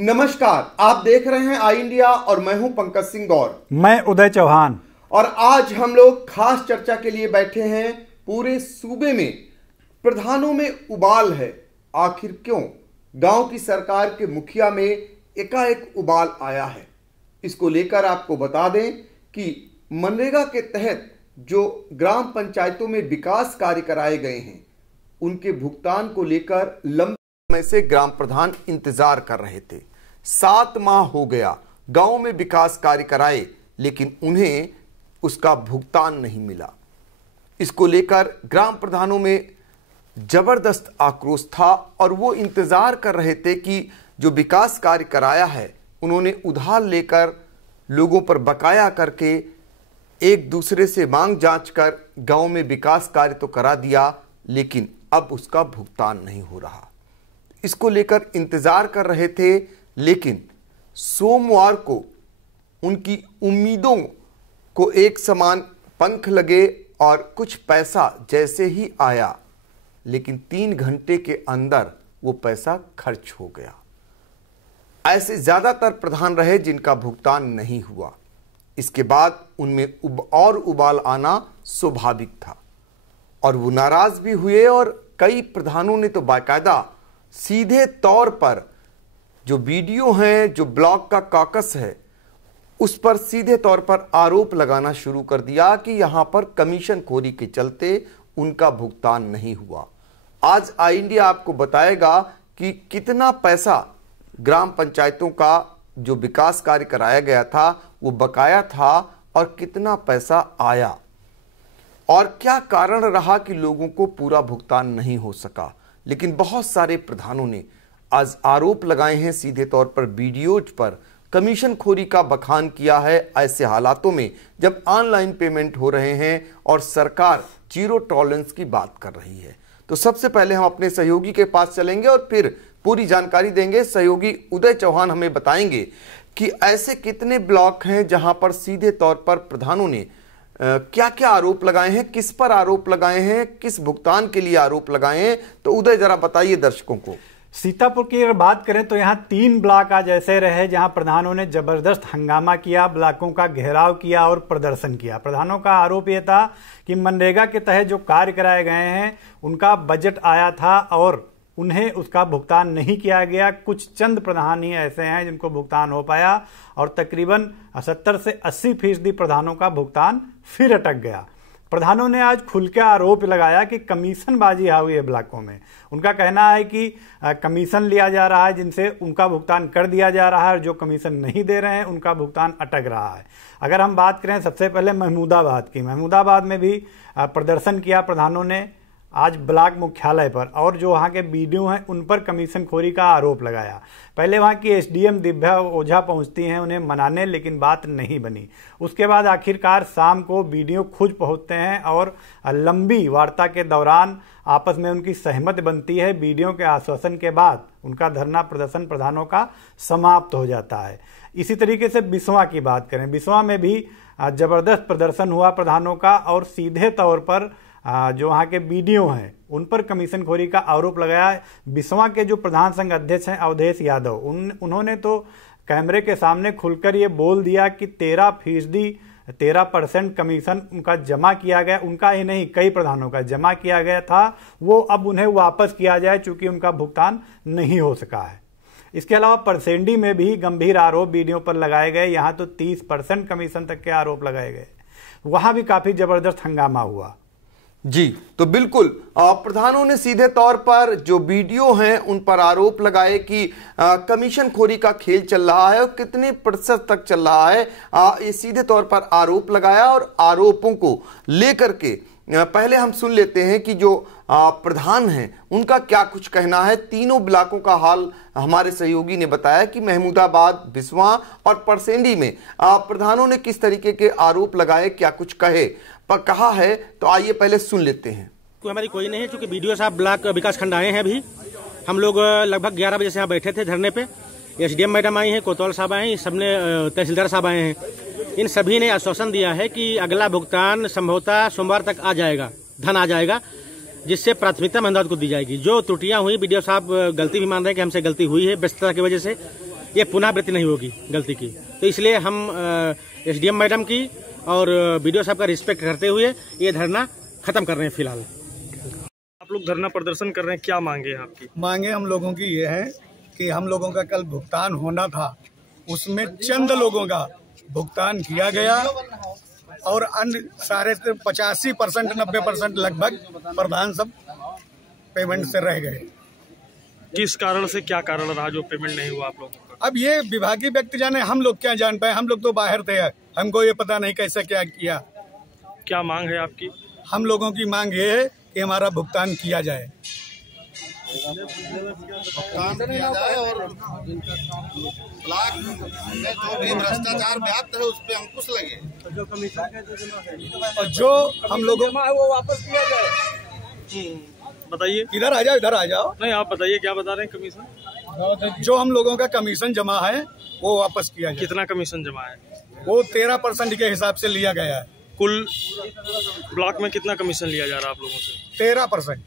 नमस्कार, आप देख रहे हैं आई इंडिया और मैं हूं पंकज सिंह गौर। मैं उदय चौहान। और आज हम लोग खास चर्चा के लिए बैठे हैं। पूरे सूबे में प्रधानों में उबाल है, आखिर क्यों? गांव की सरकार के मुखिया में एकाएक उबाल आया है। इसको लेकर आपको बता दें कि मनरेगा के तहत जो ग्राम पंचायतों में विकास कार्य कराए गए हैं, उनके भुगतान को लेकर लंबे समय से ग्राम प्रधान इंतजार कर रहे थे। 7 माह हो गया गांव में विकास कार्य कराए, लेकिन उन्हें उसका भुगतान नहीं मिला। इसको लेकर ग्राम प्रधानों में जबरदस्त आक्रोश था और वो इंतजार कर रहे थे कि जो विकास कार्य कराया है उन्होंने उधार लेकर लोगों पर बकाया करके एक दूसरे से मांग जांच कर गांव में विकास कार्य तो करा दिया, लेकिन अब उसका भुगतान नहीं हो रहा। इसको लेकर इंतजार कर रहे थे, लेकिन सोमवार को उनकी उम्मीदों को एक समान पंख लगे और कुछ पैसा जैसे ही आया, लेकिन 3 घंटे के अंदर वो पैसा खर्च हो गया। ऐसे ज्यादातर प्रधान रहे जिनका भुगतान नहीं हुआ। इसके बाद उनमें और उबाल आना स्वाभाविक था और वो नाराज भी हुए और कई प्रधानों ने तो बाकायदा सीधे तौर पर जो वीडियो हैं, जो ब्लॉक का कॉकस है, उस पर सीधे तौर पर आरोप लगाना शुरू कर दिया कि यहां पर कमीशन खोरी के चलते उनका भुगतान नहीं हुआ। आज आई इंडिया आपको बताएगा कि कितना पैसा ग्राम पंचायतों का जो विकास कार्य कराया गया था वो बकाया था और कितना पैसा आया और क्या कारण रहा कि लोगों को पूरा भुगतान नहीं हो सका। लेकिन बहुत सारे प्रधानों ने आज आरोप लगाए हैं, सीधे तौर पर वीडियोज पर कमीशन खोरी का बखान किया है, ऐसे हालातों में जब ऑनलाइन पेमेंट हो रहे हैं और सरकार जीरो टॉलरेंस की बात कर रही है। तो सबसे पहले हम अपने सहयोगी के पास चलेंगे और फिर पूरी जानकारी देंगे। सहयोगी उदय चौहान हमें बताएंगे कि ऐसे कितने ब्लॉक हैं जहां पर सीधे तौर पर प्रधानों ने क्या क्या आरोप लगाए हैं, किस पर आरोप लगाए हैं, किस भुगतान के लिए आरोप लगाए हैं। तो उदय जरा बताइए दर्शकों को। सीतापुर की अगर बात करें तो यहाँ 3 ब्लॉक आज ऐसे रहे जहां प्रधानों ने जबरदस्त हंगामा किया, ब्लॉकों का घेराव किया और प्रदर्शन किया। प्रधानों का आरोप यह था कि मनरेगा के तहत जो कार्य कराए गए हैं उनका बजट आया था और उन्हें उसका भुगतान नहीं किया गया। कुछ चंद प्रधान ही ऐसे हैं जिनको भुगतान हो पाया और तकरीबन 70 से 80% प्रधानों का भुगतान फिर अटक गया। प्रधानों ने आज खुल के आरोप लगाया कि कमीशनबाजी हुई है ब्लॉकों में। उनका कहना है कि कमीशन लिया जा रहा है जिनसे उनका भुगतान कर दिया जा रहा है और जो कमीशन नहीं दे रहे हैं उनका भुगतान अटक रहा है। अगर हम बात करें सबसे पहले महमूदाबाद की, महमूदाबाद में भी प्रदर्शन किया प्रधानों ने आज ब्लॉक मुख्यालय पर और जो वहाँ के बीडीओ हैं उन पर कमीशन खोरी का आरोप लगाया। पहले वहाँ की एसडीएम दिव्या ओझा पहुँचती हैं उन्हें मनाने, लेकिन बात नहीं बनी। उसके बाद आखिरकार शाम को बीडीओ खुद पहुँचते हैं और लंबी वार्ता के दौरान आपस में उनकी सहमति बनती है। बीडीओ के आश्वासन के बाद उनका धरना प्रदर्शन प्रधानों का समाप्त हो जाता है। इसी तरीके से बिसवा की बात करें, बिसवा में भी जबरदस्त प्रदर्शन हुआ प्रधानों का और सीधे तौर पर जो वहाँ के बीडीओ हैं उन पर कमीशन खोरी का आरोप लगाया। बिसवा के जो प्रधान संघ अध्यक्ष हैं अवधेश यादव, उन्होंने तो कैमरे के सामने खुलकर ये बोल दिया कि 13% कमीशन उनका जमा किया गया। उनका ही नहीं, कई प्रधानों का जमा किया गया था, वो अब उन्हें वापस किया जाए चूंकि उनका भुगतान नहीं हो सका है। इसके अलावा परसेंडी में भी गंभीर आरोप बीडीओ पर लगाए गए। यहाँ तो 30% कमीशन तक के आरोप लगाए गए। वहां भी काफी जबरदस्त हंगामा हुआ। जी, तो बिल्कुल प्रधानों ने सीधे तौर पर जो वीडियो हैं उन पर आरोप लगाए कि कमीशन खोरी का खेल चल रहा है और कितने प्रतिशत तक चल रहा है, ये सीधे तौर पर आरोप लगाया। और आरोपों को लेकर के पहले हम सुन लेते हैं कि जो प्रधान हैं उनका क्या कुछ कहना है। तीनों ब्लॉकों का हाल हमारे सहयोगी ने बताया कि महमूदाबाद, बिसवा और परसेंडी में प्रधानों ने किस तरीके के आरोप लगाए, क्या कुछ कहा है। तो आइए पहले सुन लेते हैं। हमारी कोई नहीं है, चूंकि बीडीओ साहब ब्लॉक विकास खंड आए हैं। अभी हम लोग लगभग 11 बजे से यहाँ बैठे थे धरने पे। एसडीएम मैडम आई हैं, कोतवाल साहब आए हैं, सबने तहसीलदार साहब आए हैं। इन सभी ने आश्वासन दिया है कि अगला भुगतान संभवतः सोमवार तक आ जाएगा, धन आ जाएगा। जिससे प्राथमिकता महंदाबाद को दी जाएगी। जो त्रुटियां हुई, बीडीओ साहब गलती भी मान रहे हैं कि हमसे गलती हुई है, व्यस्तता की वजह से ये पुनरावृत्ति नहीं होगी गलती की। तो इसलिए हम एसडीएम मैडम की और बीडीओ साहब का रिस्पेक्ट करते हुए ये धरना खत्म कर रहे हैं। फिलहाल आप लोग धरना प्रदर्शन कर रहे हैं, क्या मांगे हैं आपकी? मांगे हम लोगों की ये है कि हम लोगों का कल भुगतान होना था, उसमें चंद लोगों का भुगतान किया गया और अन्य सारे 85% 90% लगभग प्रधान सब पेमेंट से रह गए। किस कारण से, क्या कारण रहा जो पेमेंट नहीं हुआ आप लोगों का? अब ये विभागीय व्यक्ति जाने, हम लोग क्या जान पाए, हम लोग तो बाहर थे, हमको ये पता नहीं कैसे क्या किया। क्या मांग है आपकी? हम लोगों की मांग ये है कि हमारा भुगतान किया जाए। भुगतान किया जाए और ब्लॉक में जो भी भ्रष्टाचार व्याप्त है उस पर अंकुश लगे और जो हम लोगों वो वापस किया जाए। बताइए। इधर आ जाओ, इधर आ जाओ। नहीं, आप बताइए क्या बता रहे हैं। कमीशन जो हम लोगों का कमीशन जमा है वो वापस किया जाए। कितना कमीशन जमा है? वो 13% के हिसाब से लिया गया है। कुल ब्लॉक में कितना कमीशन लिया जा रहा है आप लोगों से? 13%।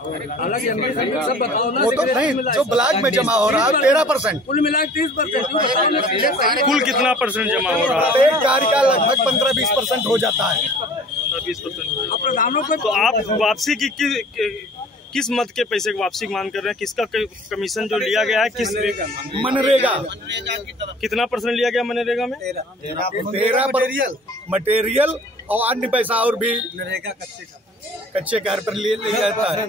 सब बताओ ना। वो तो नहीं, जो ब्लॉक में जमा हो रहा है 13%। कुल मिला 30%। कुल कितना परसेंट जमा हो रहा है? एक कार्य का लगभग 15-20% हो जाता है। 20%। प्रधानों को तो आप वापसी की किस मत के पैसे की वापसी की मांग कर रहे हैं? किसका कमीशन जो लिया गया है, किस मनरेगा कितना परसेंट लिया गया मनरेगा में? 13 मटेरियल और अन्य पैसा और भी नरेगा कच्चे कार्य पर लिया जाता है।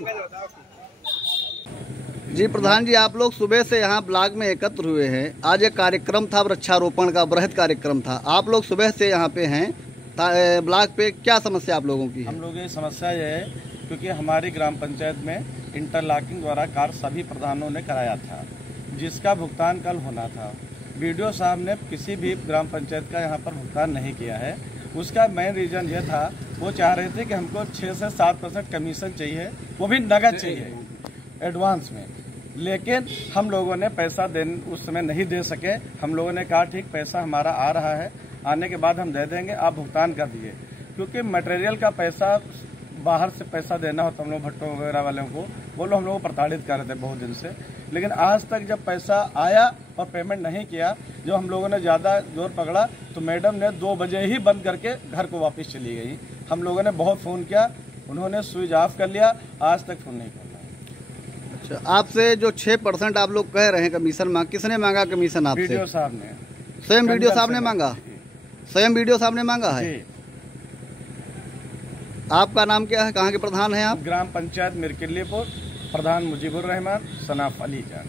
जी प्रधान जी, आप लोग सुबह से यहाँ ब्लॉक में एकत्र हुए हैं। आज एक कार्यक्रम था, वृक्षारोपण का बृहद कार्यक्रम था। आप लोग सुबह से यहाँ पे हैं ब्लॉक पे, क्या समस्या आप लोगों की है? हम लोगों की समस्या ये है क्योंकि हमारी ग्राम पंचायत में इंटरलॉकिंग द्वारा कार्य सभी प्रधानों ने कराया था, जिसका भुगतान कल होना था। बीडीओ साहब ने किसी भी ग्राम पंचायत का यहाँ पर भुगतान नहीं किया है। उसका मेन रीज़न ये था, वो चाह रहे थे कि हमको 6 से 7% कमीशन चाहिए, वो भी नगद चाहिए एडवांस में। लेकिन हम लोगों ने पैसा उस समय नहीं दे सके। हम लोगों ने कहा ठीक, पैसा हमारा आ रहा है, आने के बाद हम दे देंगे, आप भुगतान कर दिए। क्योंकि मटेरियल का पैसा बाहर से पैसा देना होता हम लोग भट्टों वगैरह वालों को, वो लोग हम लोग को प्रताड़ित कर रहे थे बहुत दिन से। लेकिन आज तक जब पैसा आया और पेमेंट नहीं किया, जो हम लोगों ने ज़्यादा जोर पकड़ा तो मैडम ने 2 बजे ही बंद करके घर को वापस चली गई। हम लोगों ने बहुत फ़ोन किया, उन्होंने स्विच ऑफ कर लिया, आज तक फ़ोन नहीं करना। अच्छा, आपसे जो 6% आप लोग कह रहे हैं कमीशन मांग, किसने मांगा कमीशन आपसे? बीडीओ साहब ने। स्वयं बीडीओ साहब ने मांगा? स्वयं बीडीओ साहब ने मांगा है? आपका नाम क्या है, कहाँ के प्रधान हैं आप? ग्राम पंचायत मिरकिल्लीपुर, प्रधान मुजीबुर रहमान, सनाफ अली जान।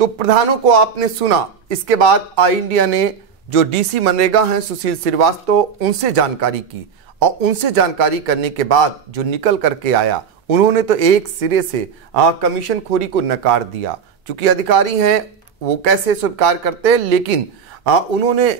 तो प्रधानों को आपने सुना। इसके बाद आई इंडिया ने जो डीसी मनरेगा हैं सुशील श्रीवास्तव, उनसे जानकारी की और उनसे जानकारी करने के बाद जो निकल करके आया, उन्होंने तो एक सिरे से कमीशन खोरी को नकार दिया। चूंकि अधिकारी हैं वो कैसे स्वीकार करते हैं, लेकिन उन्होंने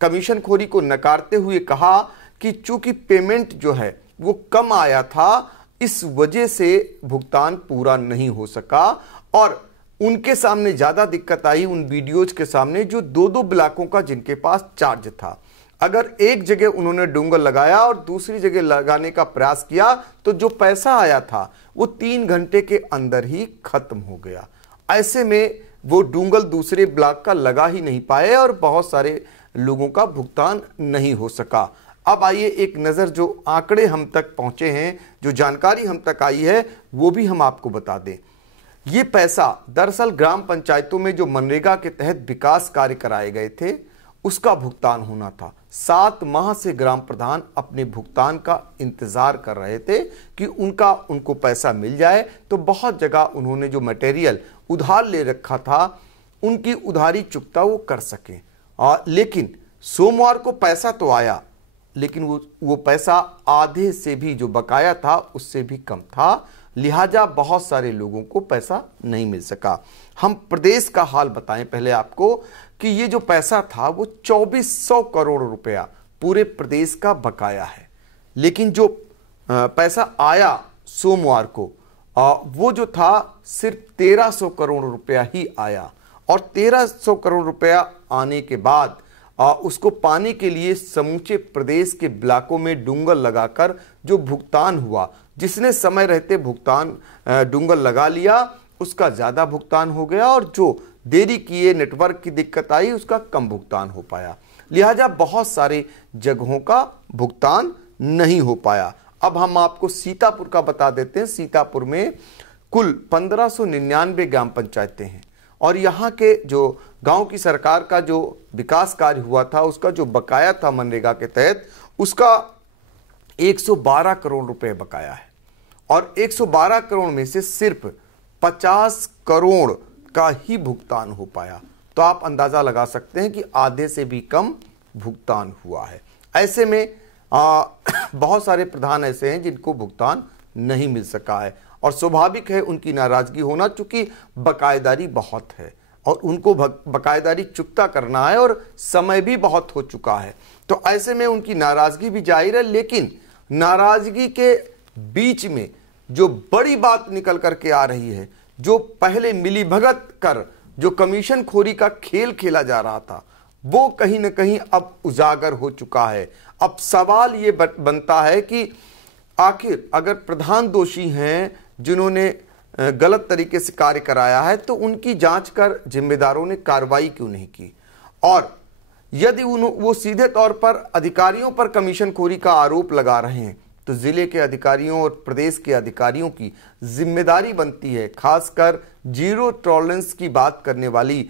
कमीशन खोरी को नकारते हुए कहा कि चूंकि पेमेंट जो है वो कम आया था, इस वजह से भुगतान पूरा नहीं हो सका। और उनके सामने ज्यादा दिक्कत आई उन वीडियोज के सामने जो 2-2 ब्लॉकों का जिनके पास चार्ज था। अगर एक जगह उन्होंने डोंगल लगाया और दूसरी जगह लगाने का प्रयास किया तो जो पैसा आया था वो 3 घंटे के अंदर ही खत्म हो गया। ऐसे में वो डोंगल दूसरे ब्लॉक का लगा ही नहीं पाए और बहुत सारे लोगों का भुगतान नहीं हो सका। अब आइए एक नज़र जो आंकड़े हम तक पहुंचे हैं, जो जानकारी हम तक आई है, वो भी हम आपको बता दें। ये पैसा दरअसल ग्राम पंचायतों में जो मनरेगा के तहत विकास कार्य कराए गए थे उसका भुगतान होना था। 7 माह से ग्राम प्रधान अपने भुगतान का इंतजार कर रहे थे कि उनको पैसा मिल जाए। तो बहुत जगह उन्होंने जो मटेरियल उधार ले रखा था उनकी उधारी चुकता वो कर सकें। लेकिन सोमवार को पैसा तो आया, लेकिन वो पैसा आधे से भी जो बकाया था उससे भी कम था। लिहाजा बहुत सारे लोगों को पैसा नहीं मिल सका। हम प्रदेश का हाल बताएं पहले आपको कि ये जो पैसा था वो 2400 करोड़ रुपया पूरे प्रदेश का बकाया है। लेकिन जो पैसा आया सोमवार को वो जो था सिर्फ 1300 करोड़ रुपया ही आया। और 1300 करोड़ रुपया आने के बाद उसको पाने के लिए समूचे प्रदेश के ब्लॉकों में डूंगर लगाकर जो भुगतान हुआ, जिसने समय रहते भुगतान डूंगर लगा लिया उसका ज़्यादा भुगतान हो गया, और जो देरी किए, नेटवर्क की दिक्कत आई, उसका कम भुगतान हो पाया। लिहाजा बहुत सारे जगहों का भुगतान नहीं हो पाया। अब हम आपको सीतापुर का बता देते हैं। सीतापुर में कुल 1599 ग्राम पंचायतें हैं, और यहाँ के जो गांव की सरकार का जो विकास कार्य हुआ था, उसका जो बकाया था मनरेगा के तहत, उसका 112 करोड़ रुपए बकाया है, और 112 करोड़ में से सिर्फ 50 करोड़ का ही भुगतान हो पाया। तो आप अंदाजा लगा सकते हैं कि आधे से भी कम भुगतान हुआ है। ऐसे में बहुत सारे प्रधान ऐसे हैं जिनको भुगतान नहीं मिल सका है, और स्वाभाविक है उनकी नाराजगी होना, चूंकि बकायेदारी बहुत है और उनको बकायेदारी चुकता करना है और समय भी बहुत हो चुका है। तो ऐसे में उनकी नाराजगी भी जाहिर है, लेकिन नाराजगी के बीच में जो बड़ी बात निकल करके आ रही है, जो पहले मिलीभगत कर जो कमीशन खोरी का खेल खेला जा रहा था, वो कहीं न कहीं अब उजागर हो चुका है। अब सवाल ये बनता है कि आखिर अगर प्रधान दोषी हैं जिन्होंने गलत तरीके से कार्य कराया है, तो उनकी जांच कर जिम्मेदारों ने कार्रवाई क्यों नहीं की, और यदि वो सीधे तौर पर अधिकारियों पर कमीशनखोरी का आरोप लगा रहे हैं, तो जिले के अधिकारियों और प्रदेश के अधिकारियों की जिम्मेदारी बनती है, खासकर जीरो टॉलरेंस की बात करने वाली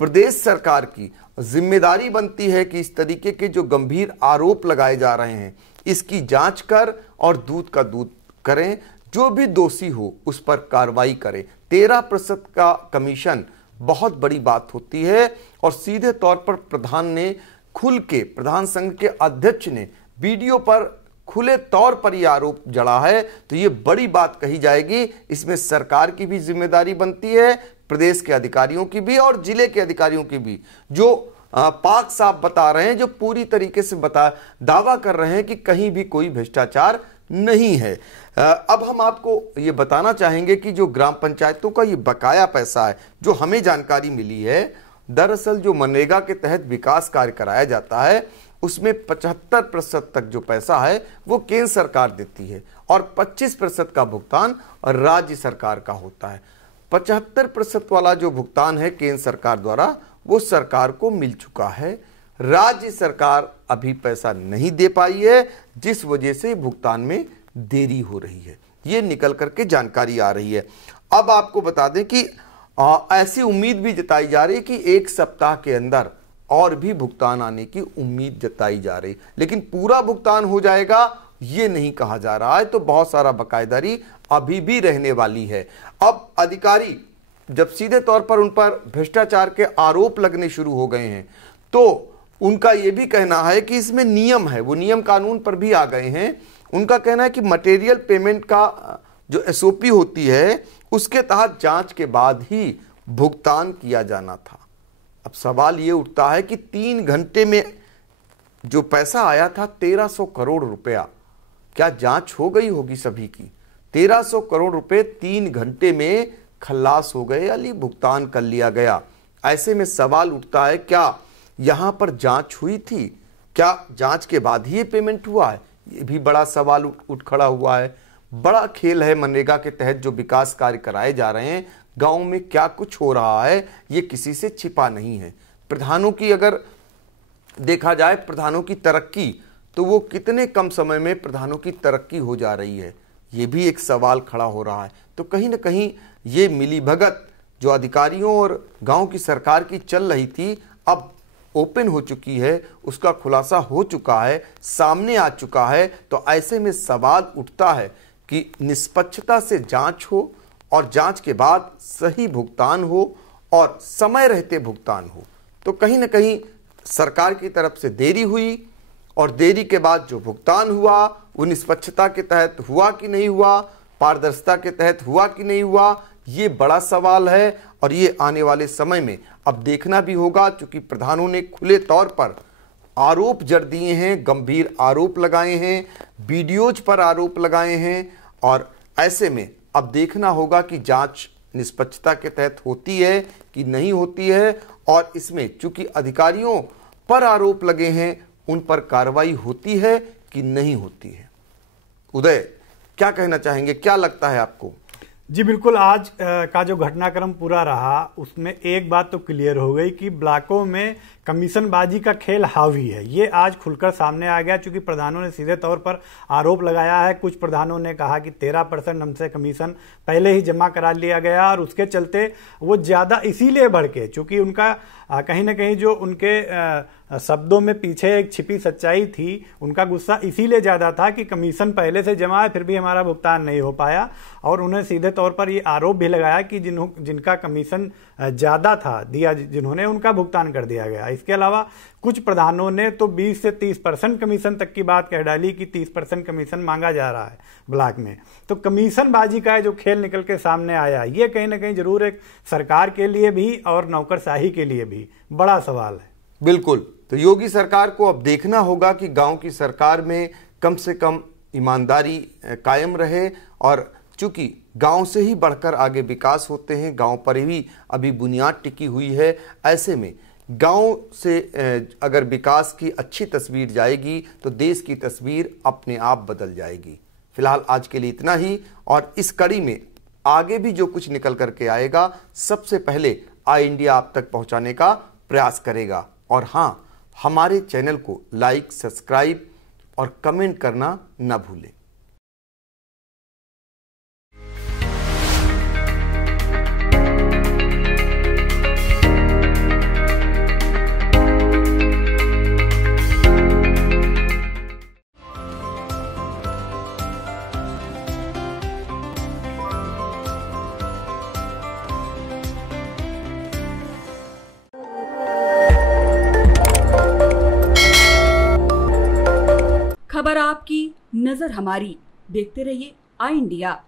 प्रदेश सरकार की जिम्मेदारी बनती है कि इस तरीके के जो गंभीर आरोप लगाए जा रहे हैं, इसकी जांच कर और दूध का दूध करें, जो भी दोषी हो उस पर कार्रवाई करें। 13% का कमीशन बहुत बड़ी बात होती है, और सीधे तौर पर प्रधान ने खुल के, प्रधान संघ के अध्यक्ष ने वीडियो पर खुले तौर पर यह आरोप जड़ा है, तो ये बड़ी बात कही जाएगी। इसमें सरकार की भी जिम्मेदारी बनती है, प्रदेश के अधिकारियों की भी और जिले के अधिकारियों की भी, जो पाक साफ बता रहे हैं, जो पूरी तरीके से दावा कर रहे हैं कि कहीं भी कोई भ्रष्टाचार नहीं है। अब हम आपको ये बताना चाहेंगे कि जो ग्राम पंचायतों का ये बकाया पैसा है, जो हमें जानकारी मिली है, दरअसल जो मनरेगा के तहत विकास कार्य कराया जाता है, उसमें 75% तक जो पैसा है वो केंद्र सरकार देती है, और 25% का भुगतान राज्य सरकार का होता है। 75% वाला जो भुगतान है केंद्र सरकार द्वारा, वो सरकार को मिल चुका है। राज्य सरकार अभी पैसा नहीं दे पाई है, जिस वजह से भुगतान में देरी हो रही है। ये निकल करके जानकारी आ रही है। अब आपको बता दें कि ऐसी उम्मीद भी जताई जा रही है कि 1 सप्ताह के अंदर और भी भुगतान आने की उम्मीद जताई जा रही, लेकिन पूरा भुगतान हो जाएगा ये नहीं कहा जा रहा है। तो बहुत सारा बकायेदारी अभी भी रहने वाली है। अब अधिकारी जब सीधे तौर पर उन पर भ्रष्टाचार के आरोप लगने शुरू हो गए हैं, तो उनका यह भी कहना है कि इसमें नियम है, वो नियम कानून पर भी आ गए हैं। उनका कहना है कि मटेरियल पेमेंट का जो SOP होती है, उसके तहत जांच के बाद ही भुगतान किया जाना था। अब सवाल ये उठता है कि 3 घंटे में जो पैसा आया था 1300 करोड़ रुपया, क्या जांच हो गई होगी सभी की? 1300 करोड़ रुपए 3 घंटे में खल्लास हो गए, यानी भुगतान कर लिया गया। ऐसे में सवाल उठता है, क्या यहां पर जांच हुई थी? क्या जांच के बाद ही ये पेमेंट हुआ है? ये भी बड़ा सवाल उठ खड़ा हुआ है। बड़ा खेल है मनरेगा के तहत जो विकास कार्य कराए जा रहे हैं, गांव में क्या कुछ हो रहा है ये किसी से छिपा नहीं है। प्रधानों की अगर देखा जाए, प्रधानों की तरक्की, तो वो कितने कम समय में प्रधानों की तरक्की हो जा रही है, ये भी एक सवाल खड़ा हो रहा है। तो कहीं ना कहीं ये मिलीभगत जो अधिकारियों और गांव की सरकार की चल रही थी, अब ओपन हो चुकी है, उसका खुलासा हो चुका है, सामने आ चुका है। तो ऐसे में सवाल उठता है कि निष्पक्षता से जांच हो और जांच के बाद सही भुगतान हो और समय रहते भुगतान हो। तो कहीं ना कहीं सरकार की तरफ से देरी हुई, और देरी के बाद जो भुगतान हुआ वो निष्पक्षता के तहत हुआ कि नहीं हुआ, पारदर्शिता के तहत हुआ कि नहीं हुआ, ये बड़ा सवाल है। और ये आने वाले समय में अब देखना भी होगा, क्योंकि प्रधानों ने खुले तौर पर आरोप जड़ दिए हैं, गंभीर आरोप लगाए हैं, वीडियोज पर आरोप लगाए हैं, और ऐसे में अब देखना होगा कि जांच निष्पक्षता के तहत होती है कि नहीं होती है। और इसमें चूंकि अधिकारियों पर आरोप लगे हैं उन पर कार्रवाई होती है कि नहीं होती है? उदय, क्या कहना चाहेंगे, क्या लगता है आपको? जी बिल्कुल, आज का जो घटनाक्रम पूरा रहा उसमें एक बात तो क्लियर हो गई कि ब्लॉकों में कमीशनबाजी का खेल हावी है। ये आज खुलकर सामने आ गया, क्योंकि प्रधानों ने सीधे तौर पर आरोप लगाया है। कुछ प्रधानों ने कहा कि 13% हमसे कमीशन पहले ही जमा करा लिया गया और उसके चलते वो ज्यादा इसीलिए भड़के, चूंकि उनका कहीं ना कहीं जो उनके शब्दों में पीछे एक छिपी सच्चाई थी, उनका गुस्सा इसीलिए ज्यादा था कि कमीशन पहले से जमा है फिर भी हमारा भुगतान नहीं हो पाया। और उन्हें सीधे तौर पर ये आरोप भी लगाया कि जिनका कमीशन ज्यादा था दिया, जिन्होंने उनका भुगतान कर दिया गया। इसके अलावा कुछ प्रधानों ने तो 20 से 30% कमीशन तक की बात कह डाली कि 30% कमीशन मांगा जा रहा है ब्लॉक में। तो कमीशनबाजी का जो खेल निकल के सामने आया, ये कहीं ना कहीं जरूर एक सरकार के लिए भी और नौकरशाही के लिए भी बड़ा सवाल है। बिल्कुल, तो योगी सरकार को अब देखना होगा कि गांव की सरकार में कम से कम ईमानदारी कायम रहे, और चूंकि गांव से ही बढ़कर आगे विकास होते हैं, गांव पर ही अभी बुनियाद टिकी हुई है, ऐसे में गांव से अगर विकास की अच्छी तस्वीर जाएगी तो देश की तस्वीर अपने आप बदल जाएगी। फिलहाल आज के लिए इतना ही, और इस कड़ी में आगे भी जो कुछ निकल करके आएगा सबसे पहले आई इंडिया आप तक पहुंचाने का प्रयास करेगा। और हाँ, हमारे चैनल को लाइक, सब्सक्राइब और कमेंट करना न भूलें। खबर आपकी, नजर हमारी। देखते रहिए आई इंडिया।